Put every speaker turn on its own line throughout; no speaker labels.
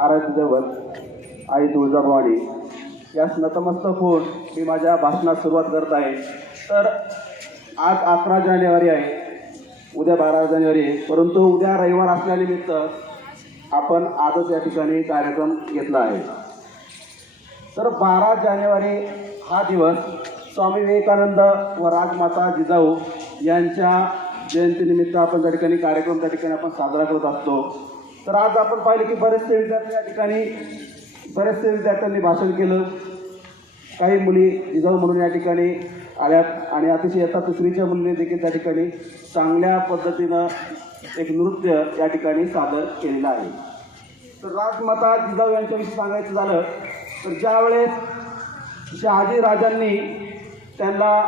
आराध्य आई तुळजाभवानी. यास नतमस्तक होऊन मी माझ्या भाषणात सुरुवात करत आहे. तर आज अकरा जानेवारी आहे. उद्या बारा जानेवारी आहे. परंतु उद्या रविवार असल्यानिमित्त आपण आजच या ठिकाणी कार्यक्रम घेतला आहे. तर बारा जानेवारी हा दिवस स्वामी विवेकानंद व राजमाता जिजाऊ यांच्या जयंतीनिमित्त आपण त्या ठिकाणी कार्यक्रम त्या ठिकाणी आपण साजरा करत असतो. तर आज आपण पाहिलं की बरेचसे विद्यार्थी या ठिकाणी बरेचसे विद्यार्थ्यांनी भाषण केलं. काही मुली जिजाऊ म्हणून या ठिकाणी आल्यात आणि अतिशय येतात दुसरीच्या मुलीने देखील त्या ठिकाणी चांगल्या पद्धतीनं एक नृत्य या ठिकाणी सादर केलेलं आहे. तर राजमाता जिजाऊ यांच्याविषयी सांगायचं झालं तर ज्यावेळेस शहाजी राजांनी त्यांना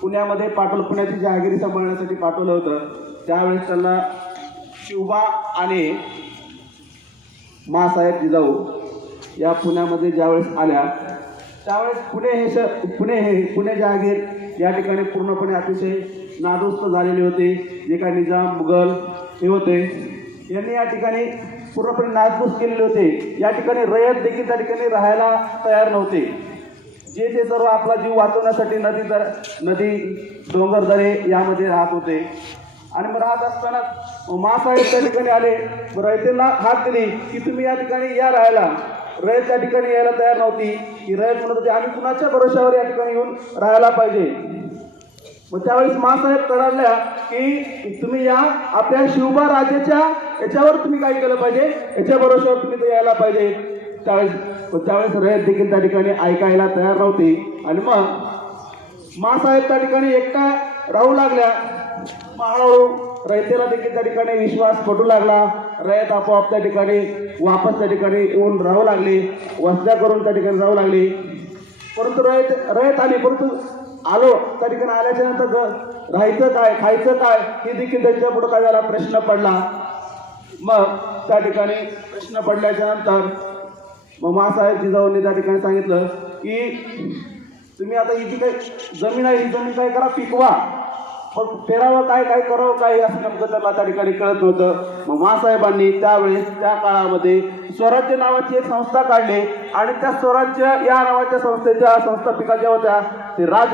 पुण्यामध्ये पाठवलं पुण्याची जहागिरी सांभाळण्यासाठी पाठवलं होतं त्यावेळेस त्यांना शिवबा आणि मासाहेब जिजाऊ या पुण्यामध्ये ज्यावेळेस आल्या त्यावेळेस पुणे हे श पुणे हे पुणे जहागीर या ठिकाणी पूर्णपणे अतिशय नादुस्त झालेले होते. जे काही निजाम मुघल हे होते यांनी या ठिकाणी पूर्णपणे नासधूस केलेले होते. या ठिकाणी रयत देखील त्या ठिकाणी राहायला तयार नव्हते. जे ते सर्व आपला जीव वाचवण्यासाठी नदी दर नदी डोंगरदरे यामध्ये राहत होते. आणि मग राहत असताना मासाहेब त्या ठिकाणी आले. मग रयतेला हात दिली की तुम्ही या ठिकाणी या राहायला. रयत त्या ठिकाणी यायला तयार नव्हती. की रयत म्हणत होते आम्ही कुणाच्या भरोशावर या ठिकाणी येऊन राहायला पाहिजे? मग त्यावेळेस मासाहेब कळाल्या की तुम्ही या आपल्या शिवबा राजाच्या याच्यावर तुम्ही काय केलं पाहिजे? याच्या भरोशावर तुम्ही ते यायला पाहिजे. त्यावेळेस मग त्यावेळेस रयत देखील त्या ठिकाणी ऐकायला तयार नव्हती. आणि मग मासाहेब त्या ठिकाणी एकटा राहू लागल्या. हळूहळू रयतेला देखील त्या ठिकाणी विश्वास पटू लागला. रयत आपोआप त्या ठिकाणी वापस त्या ठिकाणी येऊन राहू लागली. वस्त्या करून त्या ठिकाणी राहू लागली. परंतु रयत रयत आली परंतु आलो. त्या ठिकाणी आल्याच्यानंतर ग- राहायचं काय खायचं काय हे देखील त्यांच्या पुढे काय झाला? प्रश्न पडला. मग त्या ठिकाणी प्रश्न पडल्याच्या नंतर मग मासाहेब जिजाऊंनी त्या ठिकाणी सांगितलं की तुम्ही आता ही जी काही जमीन आहे ही जमीन काय करा पिकवा. पण पेरावं काय काय करावं काय असं नेमकं त्याला त्या ठिकाणी कळत नव्हतं. मग मासाहेबांनी त्यावेळेस त्या काळामध्ये स्वराज्य नावाची एक संस्था काढली आणि त्या स्वराज्य या नावाच्या संस्थेच्या संस्थापिका ज्या होत्या ते राज